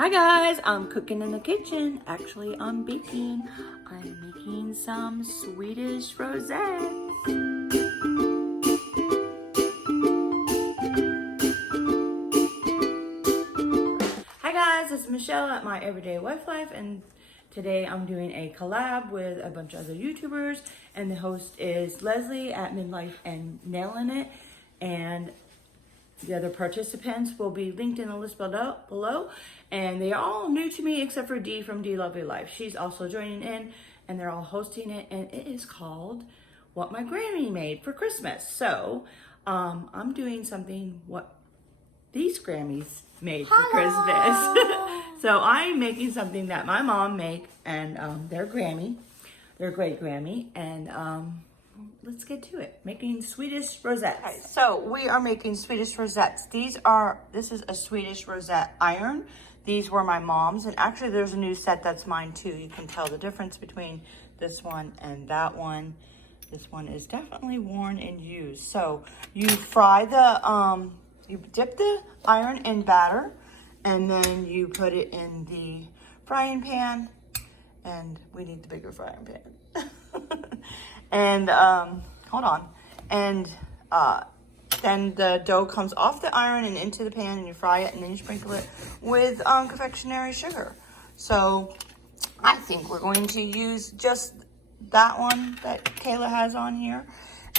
Hi guys, I'm cooking in the kitchen. Actually, I'm baking. I'm making some Swedish Rosettes. Hi guys, it's Michelle at My Everyday Wife Life, and today I'm doing a collab with a bunch of other YouTubers, and the host is Leslie at Midlife and Nailing It, and the other participants will be linked in the list below, and they are all new to me except for Dee from Dee Lovely Life. She's also joining in, and they're all hosting it, and it is called What My Grammy Made for Christmas. So I'm doing something what these Grammys made for Christmas. So I'm making something that my mom made, and their Grammy, their great Grammy, and let's get to it. Making Swedish Rosettes. Right, so we are making Swedish Rosettes. This is a Swedish Rosette iron. These were my mom's, and actually there's a new set that's mine too. You can tell the difference between this one and that one. This one is definitely worn and used. So you fry the, you dip the iron in batter, and then you put it in the frying pan, and we need the bigger frying pan. And hold on, and then the dough comes off the iron and into the pan, and you fry it, and then you sprinkle it with confectionery sugar. So I think we're going to use just that one that Kayla has on here,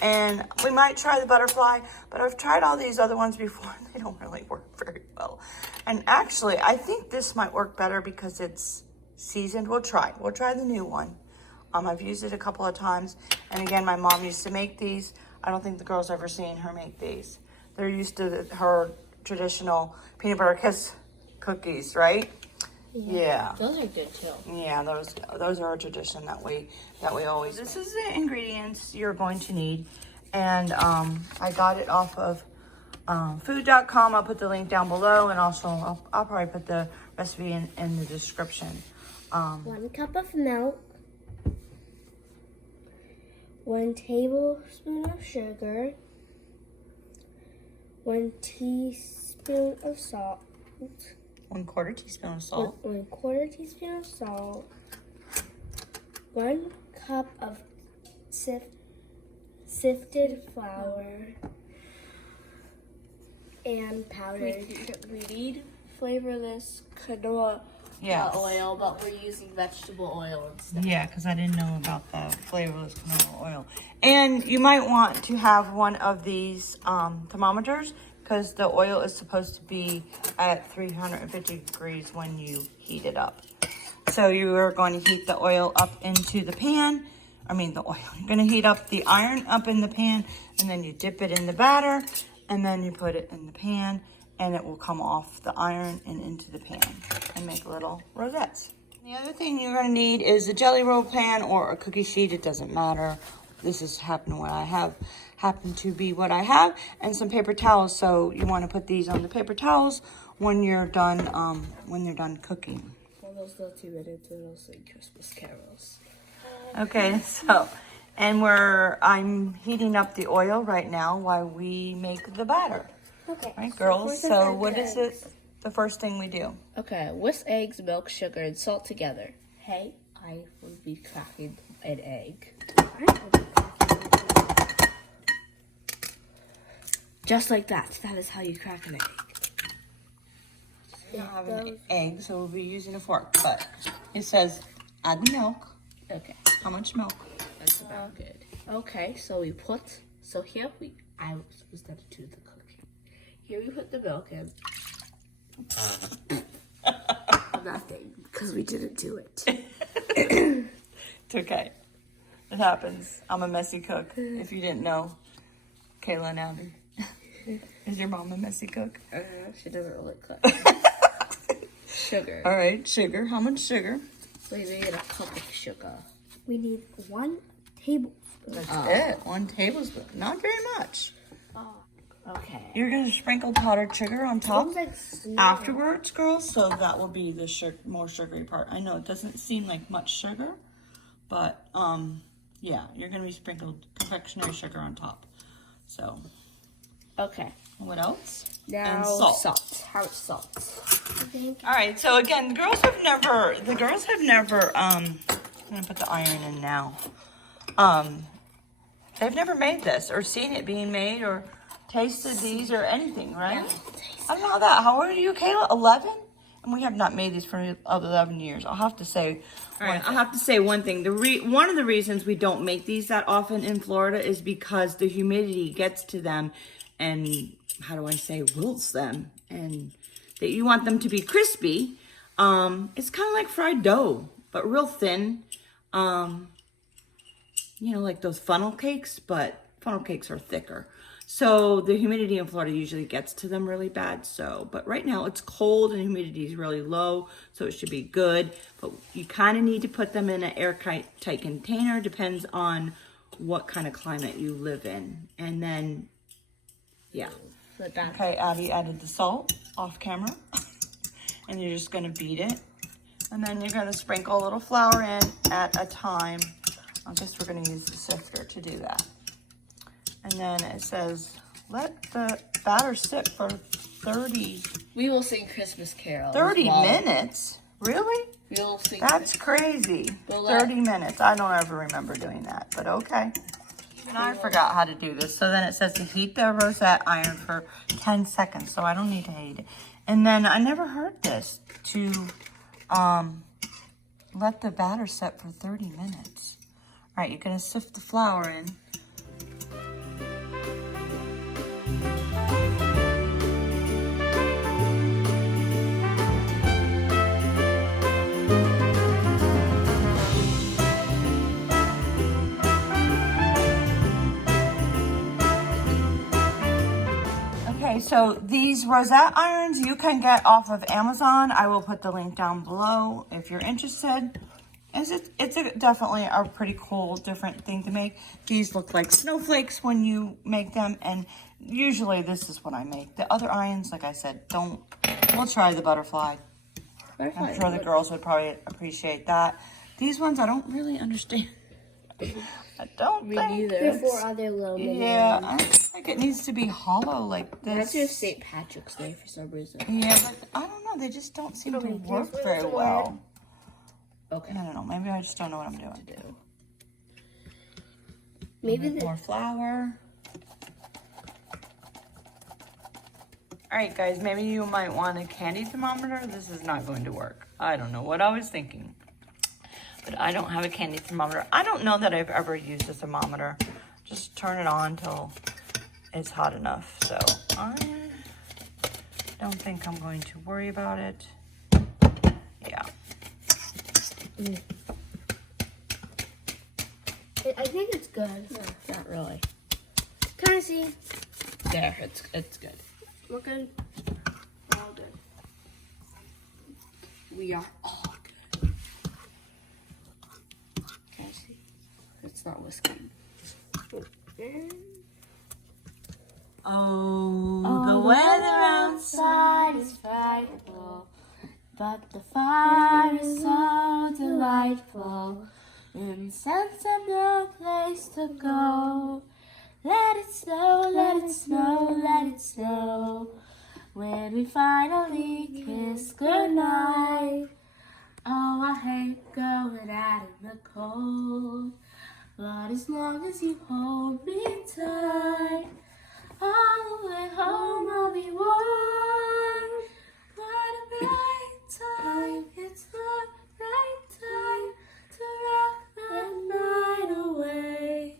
and we might try the butterfly, but I've tried all these other ones before and they don't really work very well. And actually I think this might work better because it's seasoned. We'll try the new one. I've used it a couple of times, and again, my mom used to make these. I don't think the girls ever seen her make these. They're used to her traditional peanut butter kiss cookies, right? Yeah. Those are good too. Yeah, those are a tradition that we always. This is the ingredients you're going to need, and I got it off of food.com. I'll put the link down below, and also I'll probably put the recipe in the description. 1 cup of milk. 1 tablespoon of sugar, 1 teaspoon of salt, 1/4 teaspoon of salt, 1/4 teaspoon of salt, 1 cup of sifted flour, and powdered. We need flavorless canola oil, but we're using vegetable oil instead. Yeah, because I didn't know about the flavorless canola oil. And you might want to have one of these thermometers, because the oil is supposed to be at 350 degrees when you heat it up. So you are going to heat the oil up into the pan. You're going to heat up the iron up in the pan, and then you dip it in the batter, and then you put it in the pan, and it will come off the iron and into the pan and make little rosettes. The other thing you're going to need is a jelly roll pan or a cookie sheet. It doesn't matter. This is happen to be what I have, and some paper towels. So you want to put these on the paper towels when you're done cooking. All those little 2 minutes and also Christmas carols. Okay, so I'm heating up the oil right now while we make the batter. Okay. Right, girls? So what is it? The first thing we do? Okay, whisk eggs, milk, sugar, and salt together. Hey, I will be cracking an egg. Just like that. That is how you crack an egg. We don't have an egg, so we'll be using a fork. But it says add the milk. Okay. How much milk? That's about good. Okay, so here I was supposed to do the cooking. Here we put the milk in. Nothing, because we didn't do it. It's okay. It happens. I'm a messy cook. If you didn't know, Kayla and Abby. Is your mom a messy cook? She doesn't really cook. Sugar. All right, sugar. How much sugar? We need a cup of sugar. We need 1 tablespoon. That's it. 1 tablespoon. Not very much. Okay. You're going to sprinkle powdered sugar on top afterwards, girls. So that will be the more sugary part. I know it doesn't seem like much sugar, but yeah, you're going to be sprinkled confectionery sugar on top. So Okay. What else? Now And salt. salt. How much salt? All right, so again, the girls have never, I'm gonna put the iron in now. They've never made this or seen it being made or tasted these or anything, right? I don't know how old are you, Kayla? 11? And we have not made these for 11 years. I'll have to say, one thing. One of the reasons we don't make these that often in Florida is because the humidity gets to them and, how do I say, wilts them. And that you want them to be crispy. It's kind of like fried dough, but real thin. You know, like those funnel cakes, but funnel cakes are thicker. So the humidity in Florida usually gets to them really bad. But right now it's cold and humidity is really low, so it should be good. But you kind of need to put them in an airtight container. Depends on what kind of climate you live in. And then, yeah. Okay, Abby added the salt off camera. And you're just gonna beat it. And then you're gonna sprinkle a little flour in at a time. I guess we're gonna use the sifter to do that. And then it says, let the batter sit for 30. We will sing Christmas carols. 30 minutes? Really? We'll sing. That's crazy. 30 minutes. I don't ever remember doing that, but okay. Even I forgot how to do this. So then it says to heat the rosette iron for 10 seconds. So I don't need to heat it. And then I never heard this, to let the batter set for 30 minutes. All right, you're gonna sift the flour in. Okay, so these rosette irons you can get off of Amazon. I will put the link down below if you're interested. It's definitely a pretty cool, different thing to make. These look like snowflakes when you make them, and usually this is what I make. The other irons, like I said, we'll try the butterfly. I'm sure the girls would probably appreciate that. These ones, I don't really understand. I don't think. Me neither. They're for other little mini Yeah, ones. I don't think it needs to be hollow like this. That's just St. Patrick's Day for some reason. Yeah, but I don't know. They just don't seem to work very well. Okay. I don't know. Maybe I just don't know what I'm doing. Maybe More flour. All right, guys. Maybe you might want a candy thermometer. This is not going to work. I don't know what I was thinking. But I don't have a candy thermometer. I don't know that I've ever used a thermometer. Just turn it on till it's hot enough. So I don't think I'm going to worry about it. Yeah. I think it's good. No, not really. Can I see? There, it's good. We're good. All good. We are all good. Can I see? It's not whisking. Oh, the weather outside is frightful, but the fire is so delightful. In the sense of no place to go. Let it snow, let it snow, let it snow. When we finally kiss goodnight. Oh, I hate going out in the cold, but as long as you hold me tight, all the way home I'll be warm. What a bright time, it's the right time to rock the night away.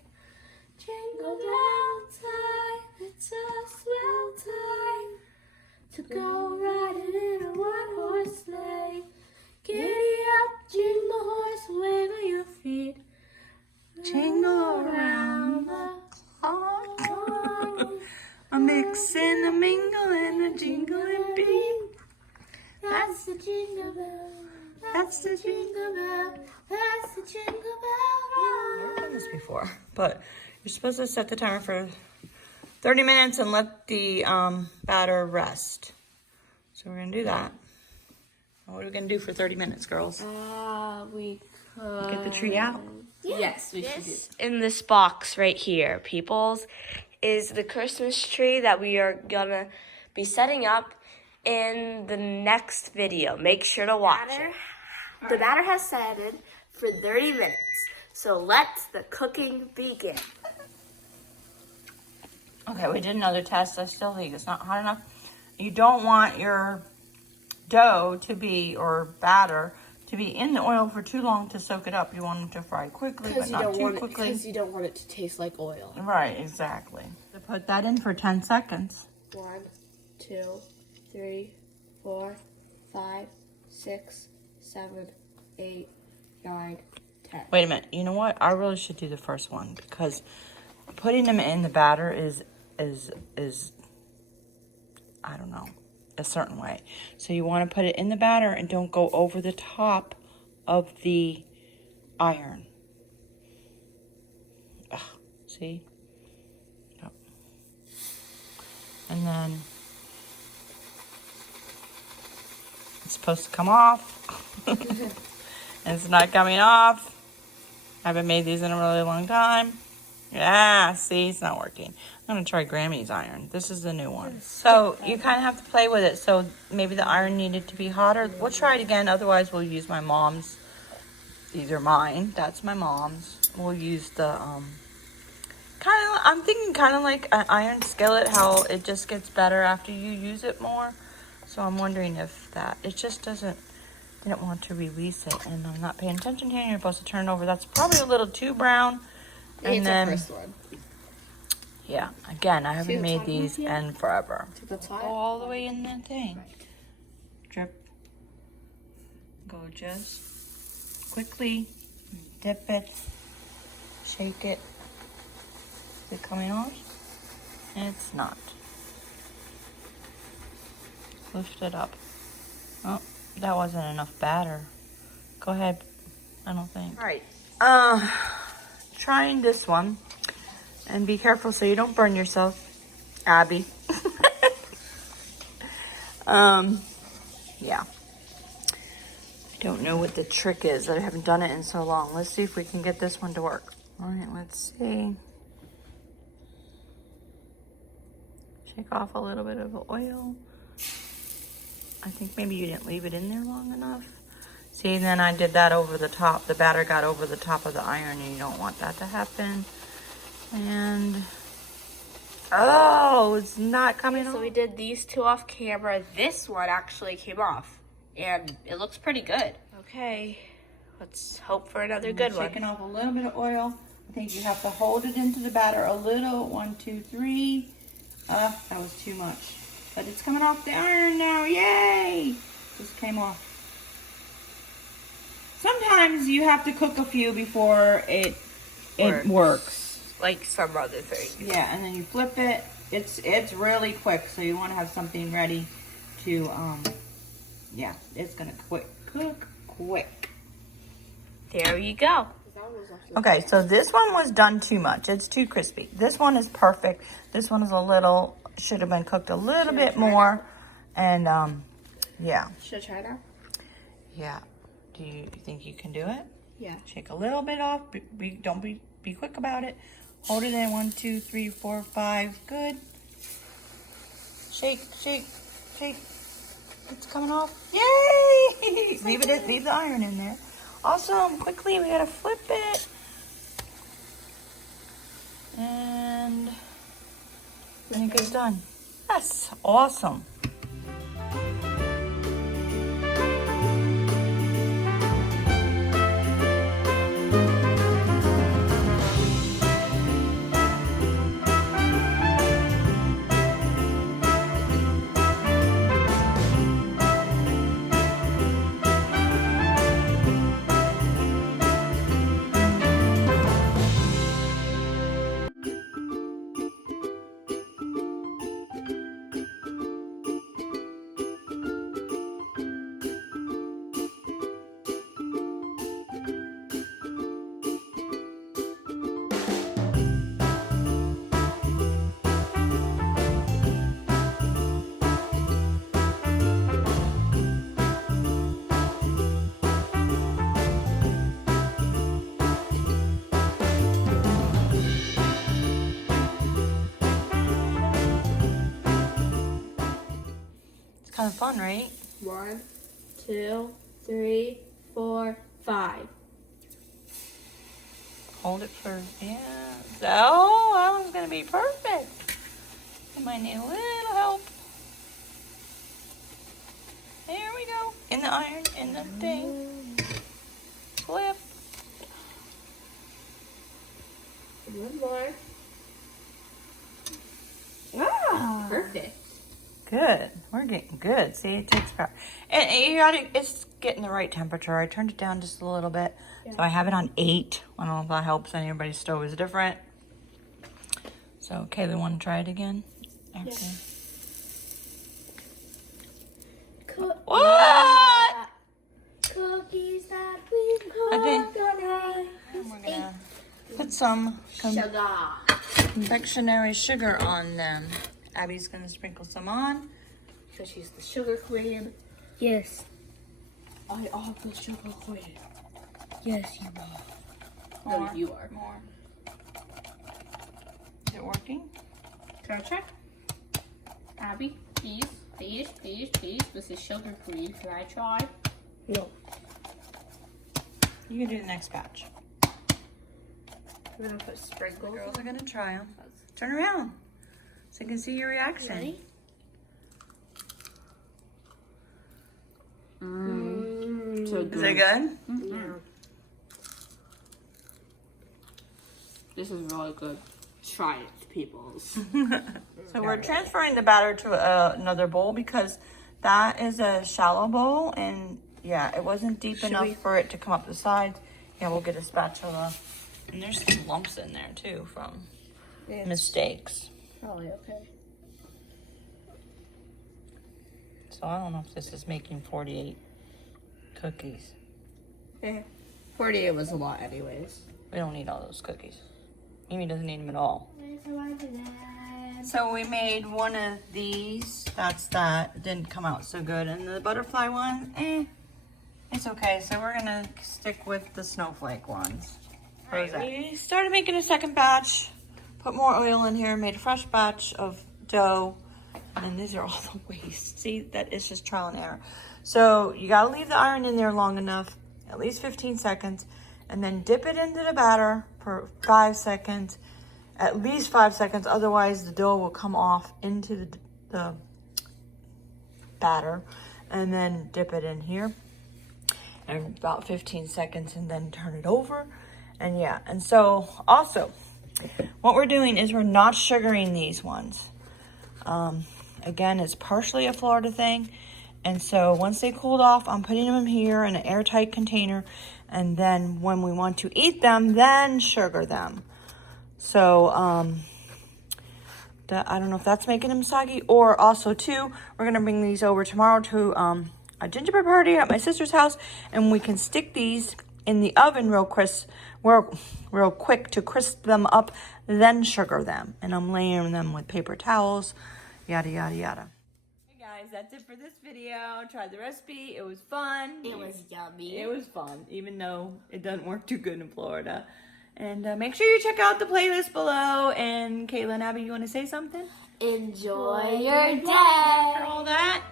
Jingle bell time, it's a swell time to go riding in a one-horse sleigh. Giddy up, jingle horse, wiggle your feet, jingle around the clock. A mix and a mingle and a jingling beat. That's the jingle bell. That's the Jingle bell. That's the jingle bell I've rock. done this before, but you're supposed to set the timer for 30 minutes and let the batter rest. So we're gonna do that. What are we gonna do for 30 minutes, girls? We could Get the tree out. Yes, we should do. In this box right here, peoples, is the Christmas tree that we are gonna be setting up in the next video. Make sure to watch it. The batter has set for 30 minutes, so let the cooking begin. Okay, we did another test. I still think it's not hot enough. You don't want your dough to be, or batter, to be in the oil for too long to soak it up. You want it to fry quickly, but not too quickly. Because you don't want it to taste like oil. Right, exactly. So put that in for 10 seconds. 1, 2, 3, 4, 5, 6, 7, 8, 9, 10. Wait a minute. You know what? I really should do the first one because putting them in the batter is I don't know, a certain way. So you want to put it in the batter and don't go over the top of the iron. Ugh, see? Yep. And then it's supposed to come off. And it's not coming off. I haven't made these in a really long time. Yeah, see, it's not working. I'm going to try Grammy's iron. This is the new one. So you kind of have to play with it. So maybe the iron needed to be hotter. We'll try it again. Otherwise, we'll use my mom's. These are mine. That's my mom's. We'll use the, I'm thinking kind of like an iron skillet, how it just gets better after you use it more. So I'm wondering if it just didn't want to release it. And I'm not paying attention here. You're supposed to turn it over. That's probably a little too brown. And then, the first one. Yeah, again, I haven't made these in forever. Go all the way in that thing. Right. Drip. Go just quickly. Dip it. Shake it. Is it coming off? It's not. Lift it up. Oh, that wasn't enough batter. Go ahead. I don't think. All right. Trying this one, and be careful so you don't burn yourself, Abby. Yeah. I don't know what the trick is. I haven't done it in so long. Let's see if we can get this one to work. All right, let's see. Shake off a little bit of oil. I think maybe you didn't leave it in there long enough. See, then I did that over the top. The batter got over the top of the iron, and you don't want that to happen. And, oh, it's not coming off. So we did these two off camera. This one actually came off, and it looks pretty good. Okay, let's hope for another good one. Shaking off a little bit of oil. I think you have to hold it into the batter a little. 1, 2, 3. That was too much. But it's coming off the iron now. Yay! Just came off. Sometimes you have to cook a few before it works. Like some other things. Yeah, and then you flip it. It's really quick, so you want to have something ready to yeah, it's gonna cook quick. There you go. Okay, so this one was done too much. It's too crispy. This one is perfect. This one is should have been cooked a little bit more. And yeah. Should I try now? Yeah. Do you think you can do it? Yeah. Shake a little bit off. Don't be quick about it. Hold it in. 1, 2, 3, 4, 5. Good. Shake, shake, shake. It's coming off. Yay! Leave the iron in there. Awesome. Quickly, we gotta flip it. And I think it's done. That's awesome. kind of fun, right? 1, 2, 3, 4, 5. Hold it for, yeah. So, that one's gonna be perfect. You might need a little help. There we go. In the iron, in the thing. Flip. One more. Ah, perfect. Good. We're getting good. See, it takes power. And you gotta, it's getting the right temperature. I turned it down just a little bit. Yeah. So I have it on 8. I don't know if that helps. Everybody's stove is different. So, Kayla, want to try it again? Okay. Yeah. What? Cookies that we I think on we're gonna put some sugar. confectionery sugar on them. Abby's gonna sprinkle some on. So she's the sugar queen. Yes. I am the sugar queen. Yes, you are. More. No, you are. More. Is it working? Can I check? Abby, please. This is sugar queen. Can I try? No. You can do the next batch. We're gonna put sprinkles. The girls are gonna try them. Turn around so I can see your reaction. Ready? So good. Is it good? Yeah. This is really good. Try it, peoples. So we're transferring the batter to another bowl because that is a shallow bowl, and yeah, it wasn't deep enough for it to come up the sides. Yeah, we'll get a spatula. And there's some lumps in there too from mistakes. Probably okay. So I don't know if this is making 48 cookies. 48 was a lot anyways. We don't need all those cookies. Mimi doesn't need them at all. So we made one of these. That's that. It didn't come out so good. And the butterfly one, it's okay. So we're gonna stick with the snowflake ones. We started making a second batch. Put more oil in here. Made a fresh batch of dough. And these are all the waste. See, that is just trial and error. So you gotta leave the iron in there long enough, at least 15 seconds, and then dip it into the batter for 5 seconds. At least 5 seconds, otherwise the dough will come off into the batter, and then dip it in here and about 15 seconds, and then turn it over. And yeah, and so also what we're doing is we're not sugaring these ones. Again, it's partially a Florida thing, and so once they cooled off, I'm putting them here in an airtight container, and then when we want to eat them, then sugar them. So, I don't know if that's making them soggy, or also too, we're gonna bring these over tomorrow to a gingerbread party at my sister's house, and we can stick these in the oven real quick to crisp them up, then sugar them. And I'm layering them with paper towels, yada yada yada. Hey guys, that's it for this video. Tried the recipe. It was fun. It was yummy. It was fun, even though it doesn't work too good in Florida. And make sure you check out the playlist below. And Kayla and Abby, you want to say something? Enjoy your day. After all that,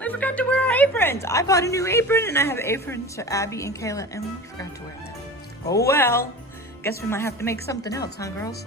we forgot to wear our aprons. I bought a new apron, and I have aprons to Abby and Kayla, and we forgot to wear them. Oh well. Guess we might have to make something else, huh, girls?